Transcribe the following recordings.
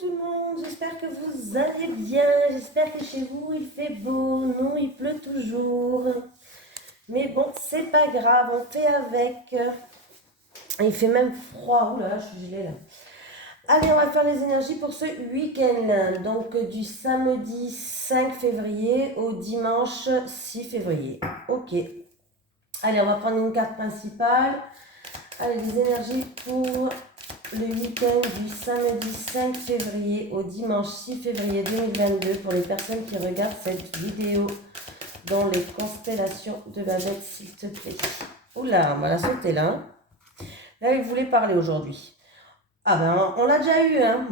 tout le monde, j'espère que vous allez bien, j'espère que chez vous il fait beau, nous il pleut toujours, mais bon c'est pas grave, on fait avec, il fait même froid, oula je suis gelée là. Allez, on va faire les énergies pour ce week-end, donc du samedi 5 février au dimanche 6 février, ok. Allez, on va prendre une carte principale, allez les énergies pour le week-end du samedi 5 février au dimanche 6 février 2022 pour les personnes qui regardent cette vidéo dans les constellations de la bête, s'il te plaît. Oula, on va la sauter là. Hein. Là, il voulait parler aujourd'hui. Ah ben, on l'a déjà eu, hein.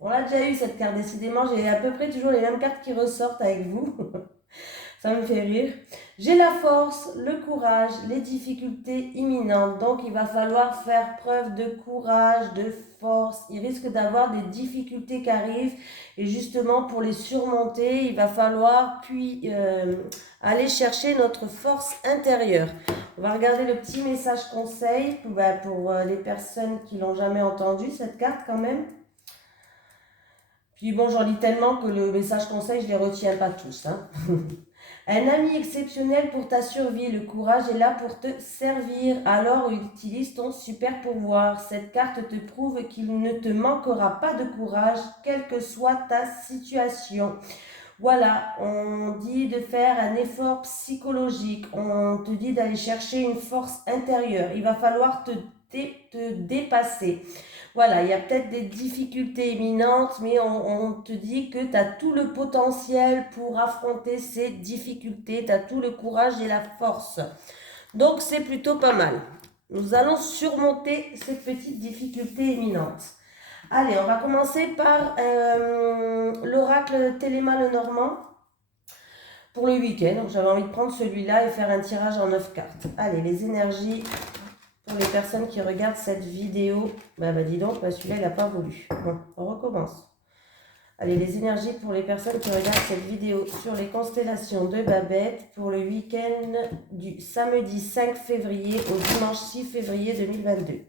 On l'a déjà eu cette carte, décidément. J'ai à peu près toujours les mêmes cartes qui ressortent avec vous. Ça me fait rire. J'ai la force, le courage, les difficultés imminentes. Donc, il va falloir faire preuve de courage, de force. Il risque d'avoir des difficultés qui arrivent. Et justement, pour les surmonter, il va falloir puis aller chercher notre force intérieure. On va regarder le petit message conseil pour les personnes qui l'ont jamais entendu, cette carte quand même. Puis bon, j'en lis tellement que le message conseil, je ne les retiens pas tous. Hein. Un ami exceptionnel pour ta survie, le courage est là pour te servir, alors utilise ton super pouvoir. Cette carte te prouve qu'il ne te manquera pas de courage, quelle que soit ta situation. Voilà, on dit de faire un effort psychologique, on te dit d'aller chercher une force intérieure, il va falloir te dépasser. Voilà, il y a peut-être des difficultés imminentes, mais on te dit que tu as tout le potentiel pour affronter ces difficultés, tu as tout le courage et la force. Donc c'est plutôt pas mal. Nous allons surmonter ces petites difficultés imminentes. Allez, on va commencer par l'oracle Téléma Lenormand pour le week-end. J'avais envie de prendre celui-là et faire un tirage en 9 cartes. Allez, les énergies pour les personnes qui regardent cette vidéo. Bah dis donc, celui-là, il n'a pas voulu. Bon, on recommence. Allez, les énergies pour les personnes qui regardent cette vidéo sur les constellations de Babette pour le week-end du samedi 5 février au dimanche 6 février 2022.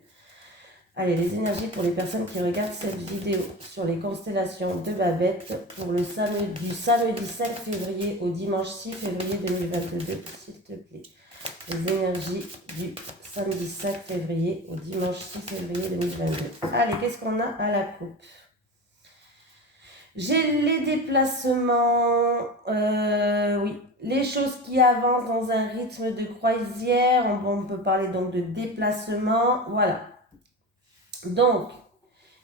Allez, les énergies pour les personnes qui regardent cette vidéo sur les constellations de Babette pour le samedi, du samedi 5 février au dimanche 6 février 2022, s'il te plaît. Les énergies du samedi 5 février au dimanche 6 février 2022. Allez, qu'est-ce qu'on a à la coupe? J'ai les déplacements, oui, les choses qui avancent dans un rythme de croisière. On peut parler donc de déplacement, voilà. Donc,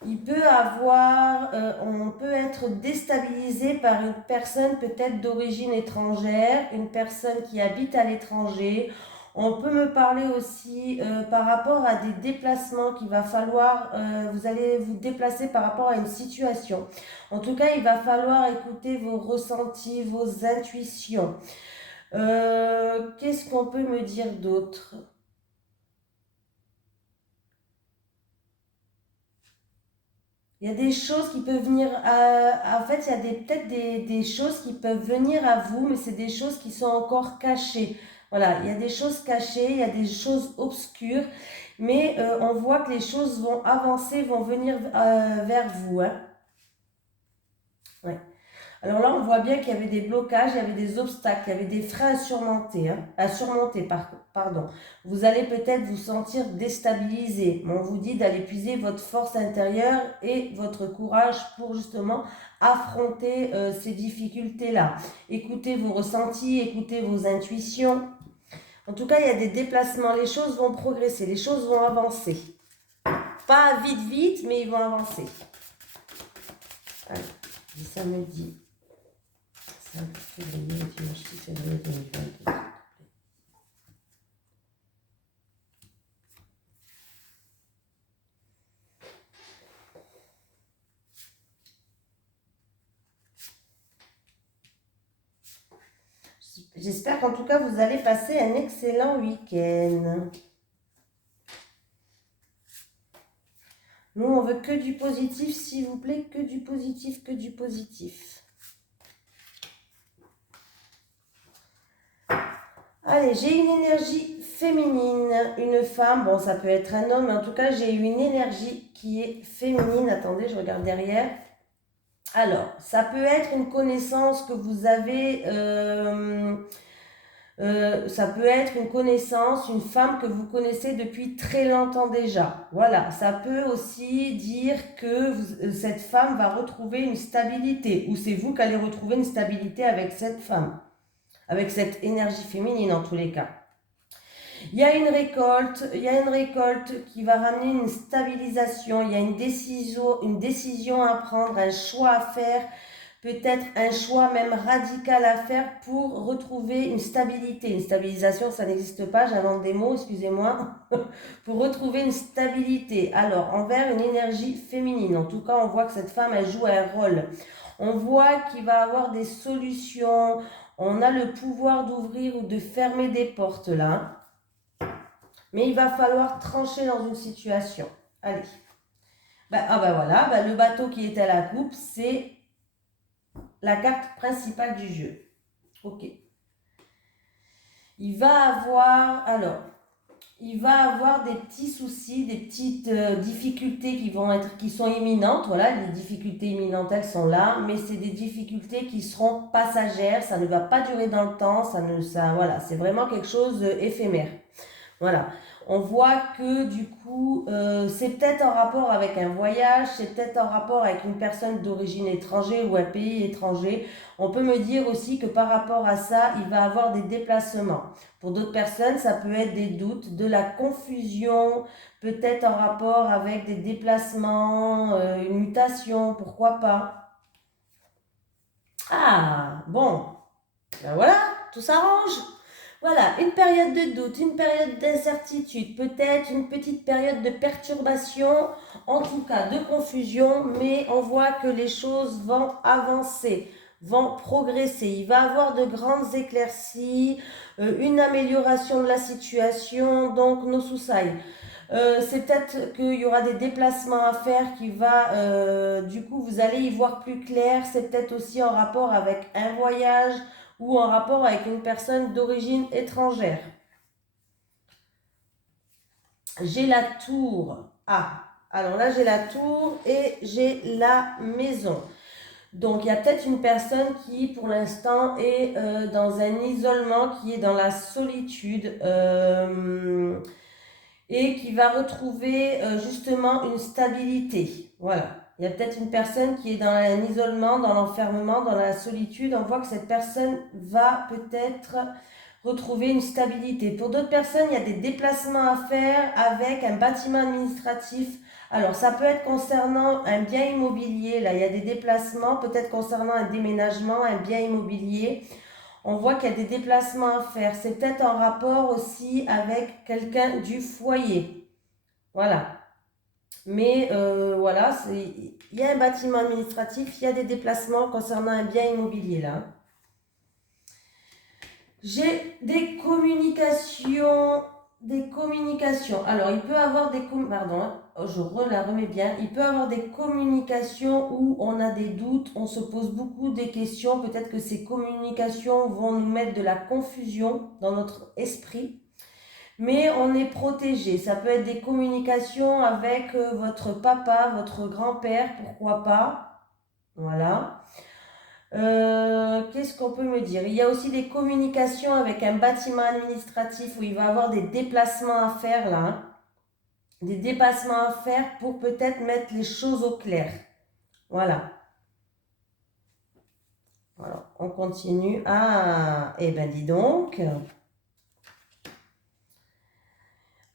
il peut avoir, on peut être déstabilisé par une personne peut-être d'origine étrangère, une personne qui habite à l'étranger. On peut me parler aussi par rapport à des déplacements qu'il va falloir, vous allez vous déplacer par rapport à une situation. En tout cas, il va falloir écouter vos ressentis, vos intuitions. Qu'est-ce qu'on peut me dire d'autre ? Il y a des choses qui peuvent venir en fait, il y a peut-être des choses qui peuvent venir à vous, mais c'est des choses qui sont encore cachées. Voilà, il y a des choses cachées, il y a des choses obscures, mais on voit que les choses vont avancer, vont venir vers vous. Hein. Ouais. Alors là, on voit bien qu'il y avait des blocages, il y avait des obstacles, il y avait des freins à surmonter, pardon. Vous allez peut-être vous sentir déstabilisé. On vous dit d'aller puiser votre force intérieure et votre courage pour justement affronter ces difficultés-là. Écoutez vos ressentis, écoutez vos intuitions. En tout cas, il y a des déplacements, les choses vont progresser, les choses vont avancer. Pas vite, mais ils vont avancer. Allez, samedi 5 février, dimanche 6 février 2022. J'espère qu'en tout cas, vous allez passer un excellent week-end. Nous, on veut que du positif, s'il vous plaît, que du positif, que du positif. Allez, j'ai une énergie féminine, une femme, bon, ça peut être un homme, mais en tout cas, j'ai une énergie qui est féminine. Attendez, je regarde derrière. Alors, ça peut être une connaissance que vous avez, ça peut être une connaissance, une femme que vous connaissez depuis très longtemps déjà. Voilà, ça peut aussi dire que cette femme va retrouver une stabilité, ou c'est vous qui allez retrouver une stabilité avec cette femme, avec cette énergie féminine en tous les cas. Il y a une récolte qui va ramener une stabilisation, il y a une décision à prendre, un choix à faire, peut-être un choix même radical à faire pour retrouver une stabilité. Une stabilisation, ça n'existe pas, j'invente des mots, excusez-moi. Pour retrouver une stabilité. Alors, envers une énergie féminine. En tout cas, on voit que cette femme, elle joue un rôle. On voit qu'il va avoir des solutions. On a le pouvoir d'ouvrir ou de fermer des portes là. Mais il va falloir trancher dans une situation. Allez. Voilà, le bateau qui est à la coupe, c'est la carte principale du jeu. Ok. Il va avoir des petits soucis, des petites difficultés qui sont imminentes. Voilà, les difficultés imminentes, elles sont là, mais c'est des difficultés qui seront passagères. Ça ne va pas durer dans le temps. Voilà, c'est vraiment quelque chose d'éphémère. Voilà. On voit que du coup, c'est peut-être en rapport avec un voyage, c'est peut-être en rapport avec une personne d'origine étrangère ou un pays étranger. On peut me dire aussi que par rapport à ça, il va avoir des déplacements. Pour d'autres personnes, ça peut être des doutes, de la confusion, peut-être en rapport avec des déplacements, une mutation, pourquoi pas. Ah, bon, ben voilà, tout s'arrange. Voilà, une période de doute, une période d'incertitude, peut-être une petite période de perturbation, en tout cas de confusion, mais on voit que les choses vont avancer, vont progresser. Il va y avoir de grandes éclaircies, une amélioration de la situation, donc nos soussailles. C'est peut-être qu'il y aura des déplacements à faire du coup, vous allez y voir plus clair. C'est peut-être aussi en rapport avec un voyage ou en rapport avec une personne d'origine étrangère. J'ai la tour. Ah, alors là, j'ai la tour et j'ai la maison. Donc, il y a peut-être une personne qui, pour l'instant, est dans un isolement, qui est dans la solitude. Et qui va retrouver justement une stabilité. Voilà. Il y a peut-être une personne qui est dans un isolement, dans l'enfermement, dans la solitude. On voit que cette personne va peut-être retrouver une stabilité. Pour d'autres personnes, il y a des déplacements à faire avec un bâtiment administratif. Alors, ça peut être concernant un bien immobilier. Là, il y a des déplacements, peut-être concernant un déménagement, un bien immobilier. On voit qu'il y a des déplacements à faire. C'est peut-être en rapport aussi avec quelqu'un du foyer. Voilà. Mais voilà, il y a un bâtiment administratif, il y a des déplacements concernant un bien immobilier là. J'ai des communications. Alors, il peut avoir des pardon, je la remets bien. Il peut avoir des communications où on a des doutes, on se pose beaucoup des questions. Peut-être que ces communications vont nous mettre de la confusion dans notre esprit, mais on est protégé. Ça peut être des communications avec votre papa, votre grand-père, pourquoi pas. Voilà. Qu'est-ce qu'on peut me dire? Il y a aussi des communications avec un bâtiment administratif où il va y avoir des déplacements à faire là, hein. Des déplacements à faire pour peut-être mettre les choses au clair. Voilà. Voilà, on continue. Ah, eh ben dis donc.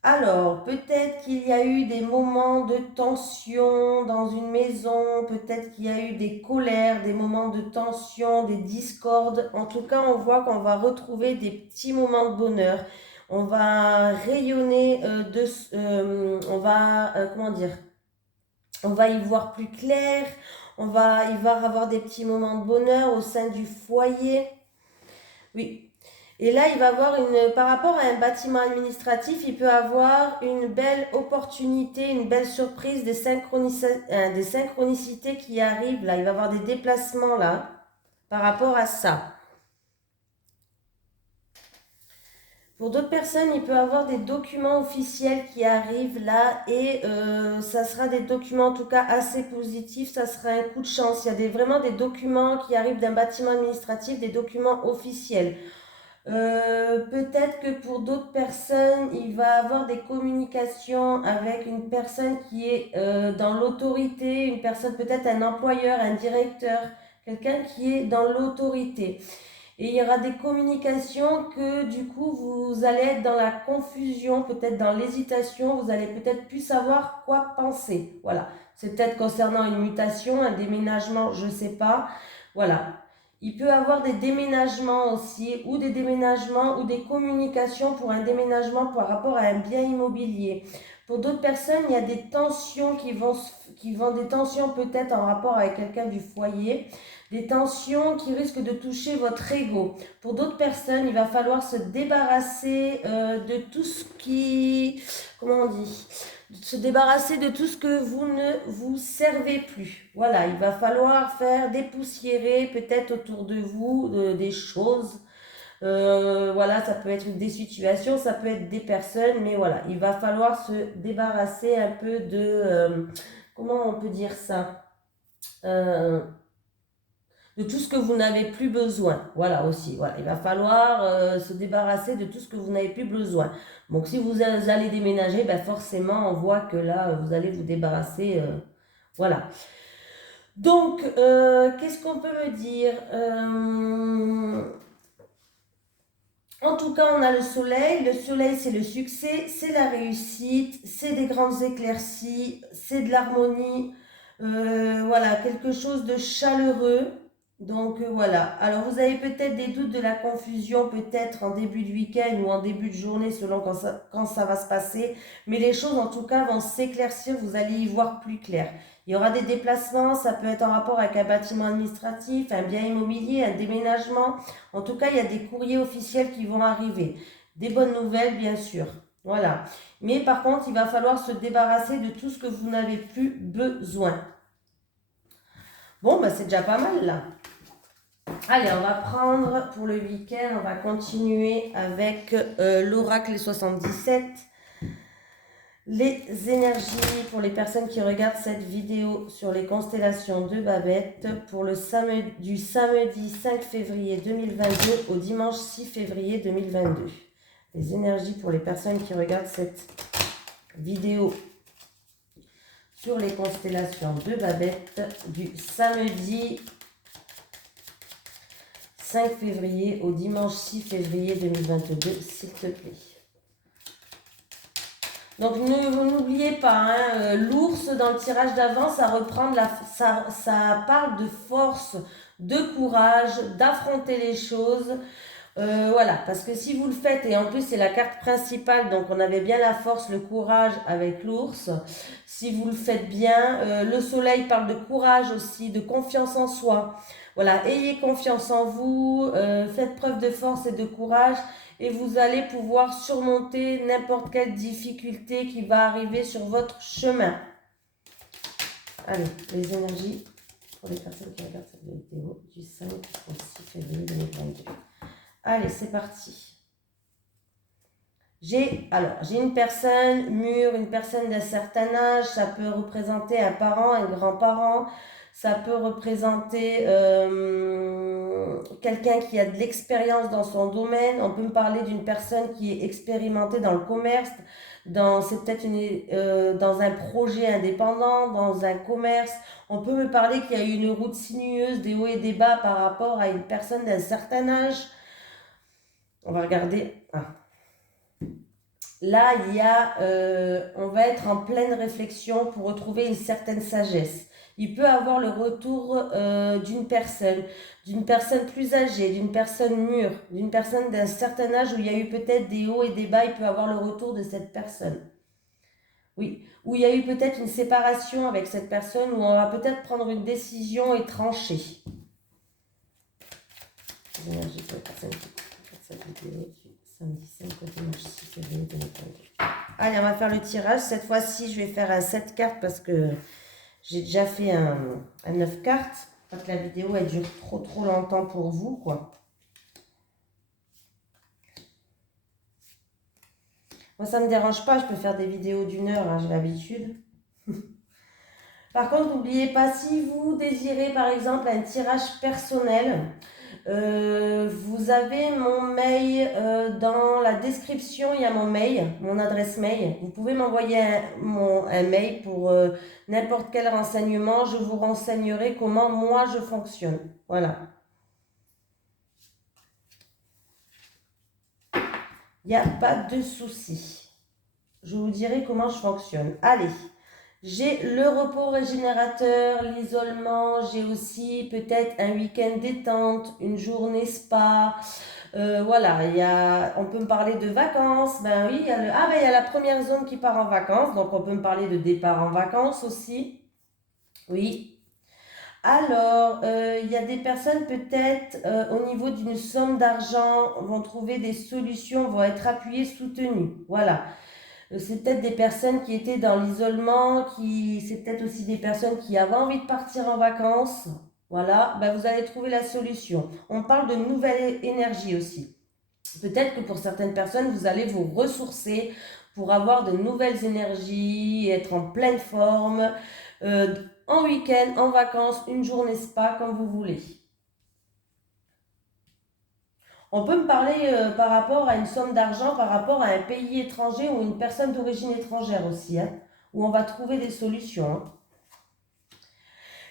Alors, peut-être qu'il y a eu des moments de tension dans une maison, peut-être qu'il y a eu des colères, des moments de tension, des discordes. En tout cas, on voit qu'on va retrouver des petits moments de bonheur. On va rayonner comment dire, on va y voir plus clair. Il va y avoir des petits moments de bonheur au sein du foyer. Oui, et là, il va avoir par rapport à un bâtiment administratif, il peut avoir une belle opportunité, une belle surprise, des synchronicités qui arrivent là. Il va avoir des déplacements là par rapport à ça. Pour d'autres personnes, il peut y avoir des documents officiels qui arrivent là et ça sera des documents en tout cas assez positifs, ça sera un coup de chance. Il y a vraiment des documents qui arrivent d'un bâtiment administratif, des documents officiels. Peut-être que pour d'autres personnes, il va avoir des communications avec une personne qui est dans l'autorité, une personne peut-être un employeur, un directeur, quelqu'un qui est dans l'autorité. Et il y aura des communications que du coup vous allez être dans la confusion, peut-être dans l'hésitation, vous allez peut-être plus savoir quoi penser. Voilà, c'est peut-être concernant une mutation, un déménagement, je ne sais pas. Voilà, il peut y avoir des déménagements aussi, ou des déménagements, ou des communications pour un déménagement par rapport à un bien immobilier. Pour d'autres personnes, il y a des tensions des tensions peut-être en rapport avec quelqu'un du foyer, des tensions qui risquent de toucher votre ego. Pour d'autres personnes, il va falloir se débarrasser de tout ce qui, comment on dit, se débarrasser de tout ce que vous ne vous servez plus. Voilà, il va falloir faire dépoussiérer peut-être autour de vous des choses. Voilà, ça peut être des situations, ça peut être des personnes, mais voilà, il va falloir se débarrasser un peu de, comment on peut dire ça, de tout ce que vous n'avez plus besoin. Voilà aussi, voilà, il va falloir se débarrasser de tout ce que vous n'avez plus besoin. Donc si vous allez déménager, ben forcément on voit que là vous allez vous débarrasser, voilà. Donc qu'est-ce qu'on peut me dire en tout cas, on a le soleil. Le soleil, c'est le succès, c'est la réussite, c'est des grandes éclaircies, c'est de l'harmonie. Voilà, quelque chose de chaleureux. Donc voilà. Alors vous avez peut-être des doutes, de la confusion, peut-être en début de week-end ou en début de journée, selon quand ça va se passer. Mais les choses, en tout cas, vont s'éclaircir. Vous allez y voir plus clair. Il y aura des déplacements. Ça peut être en rapport avec un bâtiment administratif, un bien immobilier, un déménagement. En tout cas, il y a des courriers officiels qui vont arriver. Des bonnes nouvelles, bien sûr. Voilà. Mais par contre, il va falloir se débarrasser de tout ce que vous n'avez plus besoin. Bon, bah, c'est déjà pas mal là. Allez, on va prendre pour le week-end, on va continuer avec l'oracle 77. Les énergies pour les personnes qui regardent cette vidéo sur les constellations de Babette pour le du samedi 5 février 2022 au dimanche 6 février 2022. Les énergies pour les personnes qui regardent cette vidéo sur les constellations de Babette du samedi 5 février au dimanche 6 février 2022, s'il te plaît. Donc n'oubliez pas, hein, l'ours dans le tirage d'avant, ça reprend ça parle de force, de courage, d'affronter les choses. Voilà, parce que si vous le faites, et en plus c'est la carte principale, donc on avait bien la force, le courage avec l'ours. Si vous le faites bien, le soleil parle de courage aussi, de confiance en soi. Voilà, ayez confiance en vous, faites preuve de force et de courage et vous allez pouvoir surmonter n'importe quelle difficulté qui va arriver sur votre chemin. Allez, les énergies pour les personnes qui regardent cette vidéo du 5 au 6 février 2022. Allez, c'est parti. J'ai une personne mûre, une personne d'un certain âge, ça peut représenter un parent, un grand-parent, ça peut représenter quelqu'un qui a de l'expérience dans son domaine. On peut me parler d'une personne qui est expérimentée dans le commerce, c'est peut-être dans un projet indépendant, dans un commerce. On peut me parler qu'il y a eu une route sinueuse, des hauts et des bas par rapport à une personne d'un certain âge. On va regarder. Là, on va être en pleine réflexion pour retrouver une certaine sagesse. Il peut avoir le retour d'une personne plus âgée, d'une personne mûre, d'une personne d'un certain âge où il y a eu peut-être des hauts et des bas. Il peut avoir le retour de cette personne. Oui, où il y a eu peut-être une séparation avec cette personne, où on va peut-être prendre une décision et trancher. Les énergies pour les personnes qui regardent cette vidéo du samedi 5 au dimanche 6 février 2022. Allez, on va faire le tirage. Cette fois-ci, je vais faire un 7 cartes parce que j'ai déjà fait un 9 cartes. Pas que la vidéo, elle dure trop longtemps pour vous, quoi. Moi, ça ne me dérange pas, je peux faire des vidéos d'1 heure, hein, j'ai l'habitude. Par contre, n'oubliez pas, si vous désirez par exemple un tirage personnel, vous avez mon mail dans la description, il y a mon mail, mon adresse mail. Vous pouvez m'envoyer un mail pour n'importe quel renseignement. Je vous renseignerai comment moi je fonctionne. Voilà. Il n'y a pas de souci. Je vous dirai comment je fonctionne. Allez. J'ai le repos régénérateur, l'isolement, j'ai aussi peut-être un week-end détente, une journée spa. Voilà, on peut me parler de vacances. Ben oui, il y a la première zone qui part en vacances, donc on peut me parler de départ en vacances aussi. Oui. Alors, il y a des personnes peut-être au niveau d'une somme d'argent vont trouver des solutions, vont être appuyées, soutenues. Voilà. C'est peut-être des personnes qui étaient dans l'isolement, c'est peut-être aussi des personnes qui avaient envie de partir en vacances. Voilà, ben vous allez trouver la solution. On parle de nouvelle énergie aussi. Peut-être que pour certaines personnes, vous allez vous ressourcer pour avoir de nouvelles énergies, être en pleine forme, en week-end, en vacances, une journée spa, comme vous voulez. On peut me parler par rapport à une somme d'argent, par rapport à un pays étranger ou une personne d'origine étrangère aussi, hein, où on va trouver des solutions. Hein.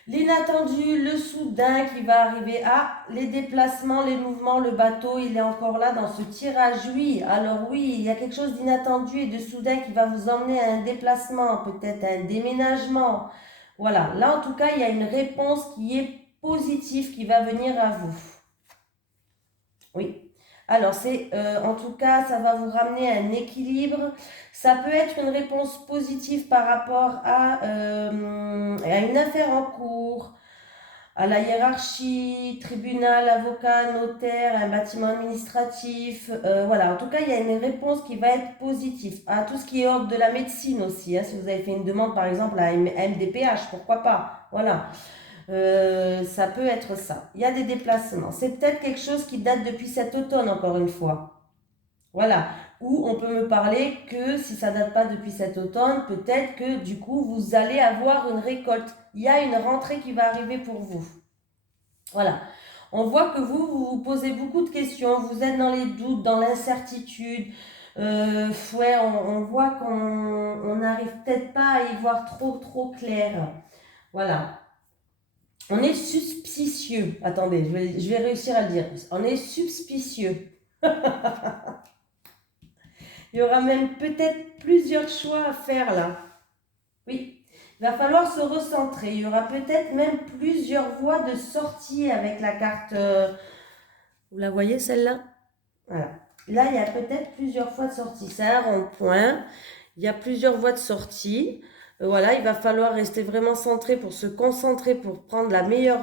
L'inattendu, le soudain qui va arriver. Ah, les déplacements, les mouvements, le bateau, il est encore là dans ce tirage. Oui, alors oui, il y a quelque chose d'inattendu et de soudain qui va vous emmener à un déplacement, peut-être à un déménagement. Voilà, là en tout cas, il y a une réponse qui est positive qui va venir à vous. Oui. Alors, en tout cas, ça va vous ramener à un équilibre. Ça peut être une réponse positive par rapport à une affaire en cours, à la hiérarchie, tribunal, avocat, notaire, un bâtiment administratif. Voilà, en tout cas, il y a une réponse qui va être positive. À tout ce qui est ordre de la médecine aussi. Hein, si vous avez fait une demande, par exemple, à MDPH, pourquoi pas. Voilà. Ça peut être ça. Il y a des déplacements. C'est peut-être quelque chose qui date depuis cet automne, encore une fois. Voilà. Ou on peut me parler que si ça date pas depuis cet automne, peut-être que du coup, vous allez avoir une récolte. Il y a une rentrée qui va arriver pour vous. Voilà. On voit que vous vous posez beaucoup de questions. Vous êtes dans les doutes, dans l'incertitude. Ouais, on voit qu'on n'arrive peut-être pas à y voir trop clair. Voilà. On est suspicieux. Attendez, je vais réussir à le dire. On est suspicieux. Il y aura même peut-être plusieurs choix à faire là. Oui, il va falloir se recentrer. Il y aura peut-être même plusieurs voies de sortie avec la carte. Vous la voyez celle-là? Voilà. Là, il y a peut-être plusieurs voies de sortie. C'est un rond-point. Il y a plusieurs voies de sortie. Voilà, il va falloir rester vraiment centré pour se concentrer, pour prendre la meilleure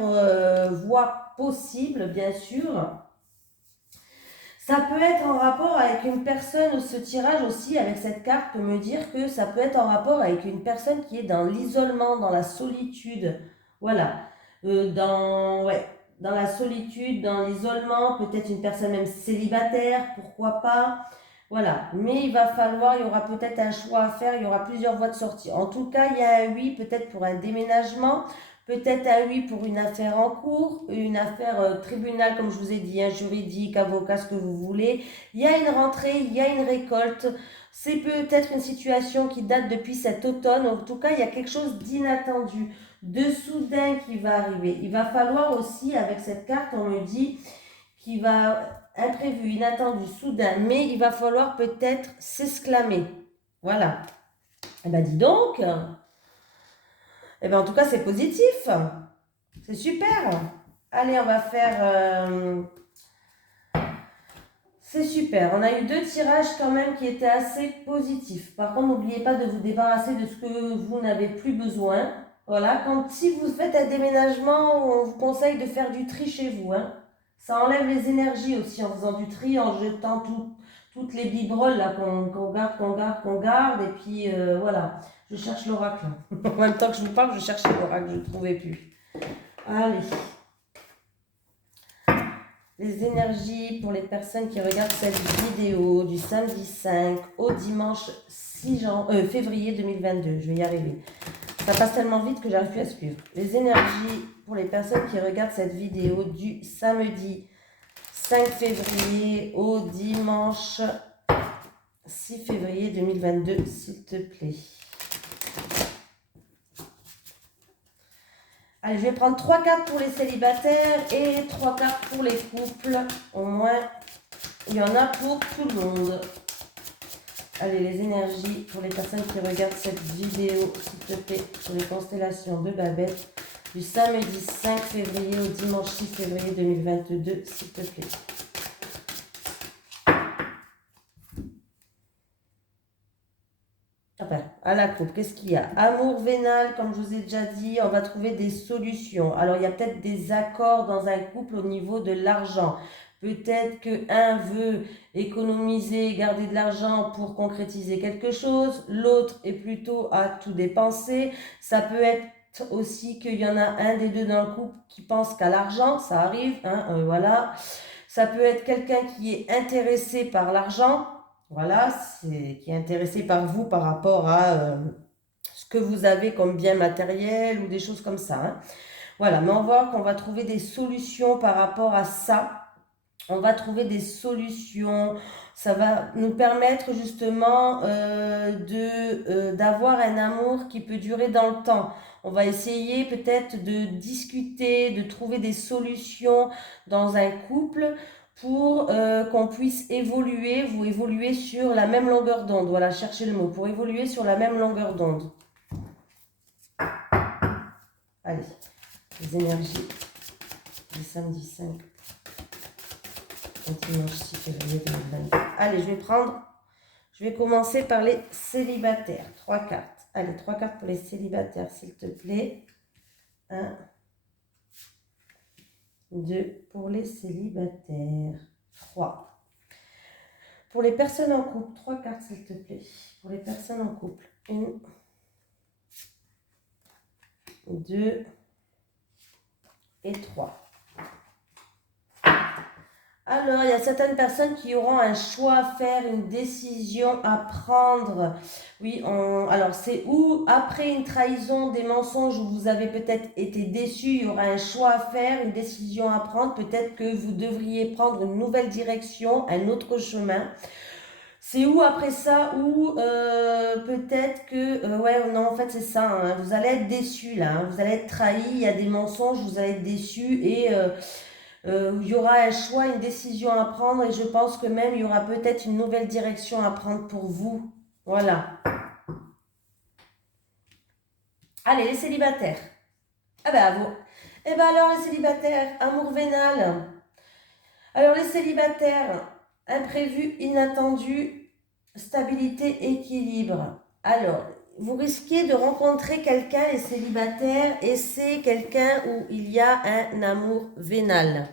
voie possible, bien sûr. Ça peut être en rapport avec une personne, ce tirage aussi, avec cette carte peut me dire que ça peut être en rapport avec une personne qui est dans l'isolement, dans la solitude. Voilà. Dans la solitude, dans l'isolement, peut-être une personne même célibataire, pourquoi pas. Voilà. Mais il y aura peut-être un choix à faire, il y aura plusieurs voies de sortie. En tout cas, il y a un oui, peut-être pour un déménagement. Peut-être un oui pour une affaire en cours, une affaire tribunal, comme je vous ai dit, juridique, avocat, ce que vous voulez. Il y a une rentrée, il y a une récolte. C'est peut-être une situation qui date depuis cet automne. En tout cas, il y a quelque chose d'inattendu, de soudain qui va arriver. Il va falloir aussi, avec cette carte, on me dit qu'il va imprévu, inattendu, soudain, mais il va falloir peut-être s'exclamer. Voilà. Eh ben dis donc. Eh bien, en tout cas, c'est positif. C'est super. Allez, on va faire... C'est super. On a eu 2 tirages quand même qui étaient assez positifs. Par contre, n'oubliez pas de vous débarrasser de ce que vous n'avez plus besoin. Voilà. Si vous faites un déménagement, on vous conseille de faire du tri chez vous. Hein. Ça enlève les énergies aussi en faisant du tri, en jetant toutes les bibroles qu'on garde. Et puis, voilà. Je cherche l'oracle. En même temps que je vous parle, je cherchais l'oracle, je ne trouvais plus. Allez. Les énergies pour les personnes qui regardent cette vidéo du samedi 5 au dimanche 6 février 2022. Je vais y arriver. Ça passe tellement vite que j'arrive plus à suivre. Les énergies pour les personnes qui regardent cette vidéo du samedi 5 février au dimanche 6 février 2022, s'il te plaît. Allez, je vais prendre 3 cartes pour les célibataires et 3 cartes pour les couples. Au moins, il y en a pour tout le monde. Allez, les énergies pour les personnes qui regardent cette vidéo, s'il te plaît, sur les constellations de Babette, du samedi 5 février au dimanche 6 février 2022, s'il te plaît. Enfin, à la coupe, qu'est-ce qu'il y a? Amour vénal, comme je vous ai déjà dit, on va trouver des solutions. Alors, il y a peut-être des accords dans un couple au niveau de l'argent. Peut-être qu'un veut économiser, garder de l'argent pour concrétiser quelque chose. L'autre est plutôt à tout dépenser. Ça peut être aussi qu'il y en a un des deux dans le couple qui pense qu'à l'argent. Ça arrive, hein, voilà. Ça peut être quelqu'un qui est intéressé par l'argent. Voilà, qui est intéressé par vous par rapport à ce que vous avez comme bien matériel ou des choses comme ça, hein. Voilà, mais on voit qu'on va trouver des solutions par rapport à ça. On va trouver des solutions. Ça va nous permettre justement d'avoir un amour qui peut durer dans le temps. On va essayer peut-être de discuter, de trouver des solutions dans un couple pour qu'on puisse évoluer, vous évoluer sur la même longueur d'onde. Voilà, cherchez le mot, pour évoluer sur la même longueur d'onde. Allez, les énergies du samedi 5 au dimanche 6 février 2022. Allez, je vais commencer par les célibataires. 3 cartes. Allez, 3 cartes pour les célibataires, s'il te plaît. 1, 2 pour les célibataires. 3. Pour les personnes en couple, 3 cartes, s'il te plaît. Pour les personnes en couple. 1, 2 et 3. Alors, il y a certaines personnes qui auront un choix à faire, une décision à prendre. Oui, alors c'est où, après une trahison, des mensonges où vous avez peut-être été déçu, il y aura un choix à faire, une décision à prendre. Peut-être que vous devriez prendre une nouvelle direction, un autre chemin. C'est où après ça, où peut-être que, ouais, non, en fait c'est ça, hein, vous allez être déçu là, hein, vous allez être trahi, il y a des mensonges, vous allez être déçu et il y aura un choix, une décision à prendre et je pense que même il y aura peut-être une nouvelle direction à prendre pour vous. Voilà. Allez, les célibataires. Ah ben à vous. Eh ben alors les célibataires, amour vénal. Alors les célibataires, imprévu, inattendu, stabilité, équilibre. Alors, vous risquez de rencontrer quelqu'un, les célibataires, et c'est quelqu'un où il y a un amour vénal.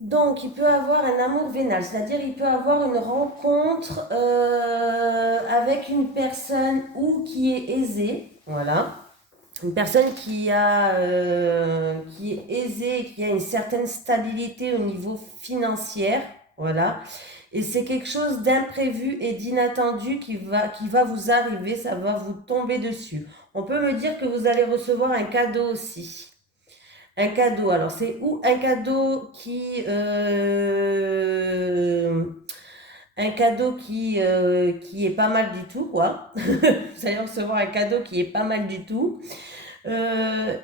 Donc, il peut avoir un amour vénal, c'est-à-dire il peut avoir une rencontre avec une personne ou qui est aisée, voilà, une personne qui est aisée, qui a une certaine stabilité au niveau financier, voilà, et c'est quelque chose d'imprévu et d'inattendu qui va vous arriver, ça va vous tomber dessus. On peut me dire que vous allez recevoir un cadeau aussi. Un cadeau, alors c'est ou un cadeau qui est pas mal du tout, quoi. Vous allez recevoir un cadeau qui est pas mal du tout. Euh,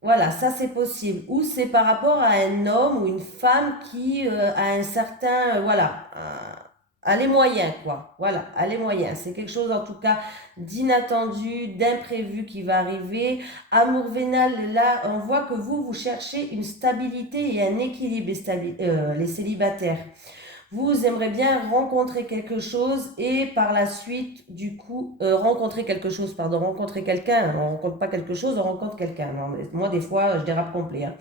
voilà, ça c'est possible. Ou c'est par rapport à un homme ou une femme qui a un certain, voilà, a les moyens, quoi. Voilà, a les moyens. C'est quelque chose en tout cas d'inattendu, d'imprévu qui va arriver. Amour vénal, là, on voit que vous cherchez une stabilité et un équilibre, les célibataires. Vous aimeriez bien rencontrer quelque chose et par la suite, du coup, rencontrer quelque chose, pardon, rencontrer quelqu'un. On ne rencontre pas quelque chose, on rencontre quelqu'un. Moi, des fois, je dérape complet, hein.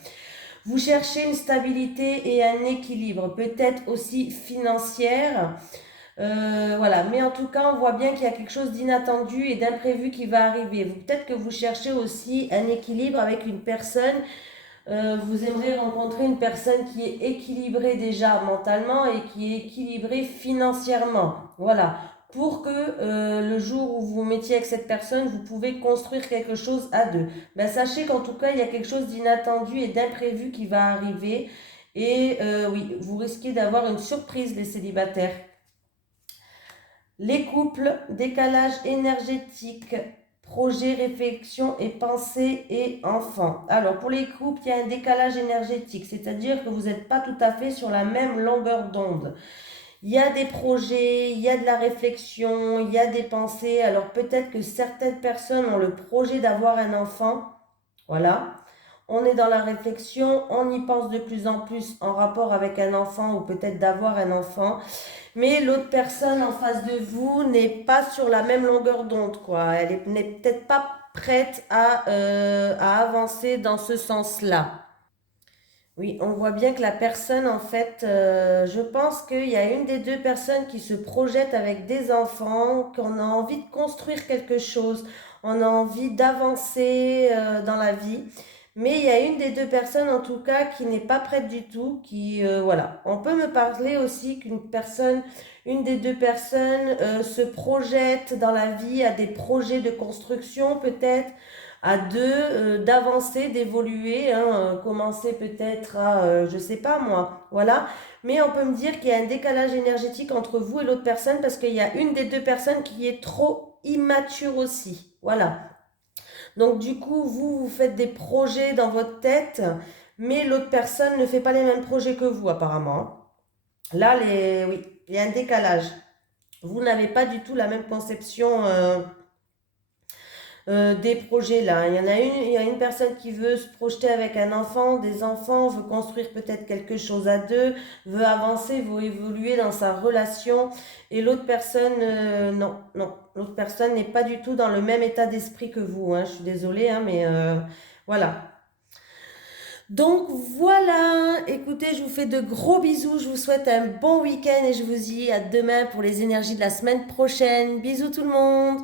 Vous cherchez une stabilité et un équilibre, peut-être aussi financière. Voilà, mais en tout cas, on voit bien qu'il y a quelque chose d'inattendu et d'imprévu qui va arriver. Peut-être que vous cherchez aussi un équilibre avec une personne vous aimeriez rencontrer une personne qui est équilibrée déjà mentalement et qui est équilibrée financièrement. Voilà. Pour que le jour où vous vous mettiez avec cette personne, vous pouvez construire quelque chose à deux. Ben, sachez qu'en tout cas, il y a quelque chose d'inattendu et d'imprévu qui va arriver. Et oui, vous risquez d'avoir une surprise, les célibataires. Les couples, décalage énergétique, projet, réflexion et pensée et enfant. Alors pour les couples, il y a un décalage énergétique, c'est-à-dire que vous n'êtes pas tout à fait sur la même longueur d'onde. Il y a des projets, il y a de la réflexion, il y a des pensées. Alors peut-être que certaines personnes ont le projet d'avoir un enfant. Voilà. On est dans la réflexion, on y pense de plus en plus en rapport avec un enfant ou peut-être d'avoir un enfant. Mais l'autre personne en face de vous n'est pas sur la même longueur d'onde, quoi. N'est peut-être pas prête à avancer dans ce sens-là. Oui, on voit bien que la personne, en fait, je pense qu'il y a une des deux personnes qui se projette avec des enfants, qu'on a envie de construire quelque chose, on a envie d'avancer dans la vie. Mais il y a une des deux personnes, en tout cas, qui n'est pas prête du tout, qui, voilà. On peut me parler aussi qu'une personne, une des deux personnes se projette dans la vie, a des projets de construction peut-être, à deux, d'avancer, d'évoluer, hein, commencer peut-être à, je sais pas moi, voilà. Mais on peut me dire qu'il y a un décalage énergétique entre vous et l'autre personne parce qu'il y a une des deux personnes qui est trop immature aussi, voilà. Donc du coup, vous faites des projets dans votre tête, mais l'autre personne ne fait pas les mêmes projets que vous apparemment. Là, oui, il y a un décalage. Vous n'avez pas du tout la même conception des projets là. Il y a une personne qui veut se projeter avec un enfant, des enfants, veut construire peut-être quelque chose à deux, veut avancer, veut évoluer dans sa relation. Et l'autre personne, non, non, l'autre personne n'est pas du tout dans le même état d'esprit que vous, hein. Je suis désolée, hein, mais voilà. Donc voilà, écoutez, je vous fais de gros bisous, je vous souhaite un bon week-end et je vous dis à demain pour les énergies de la semaine prochaine. Bisous tout le monde!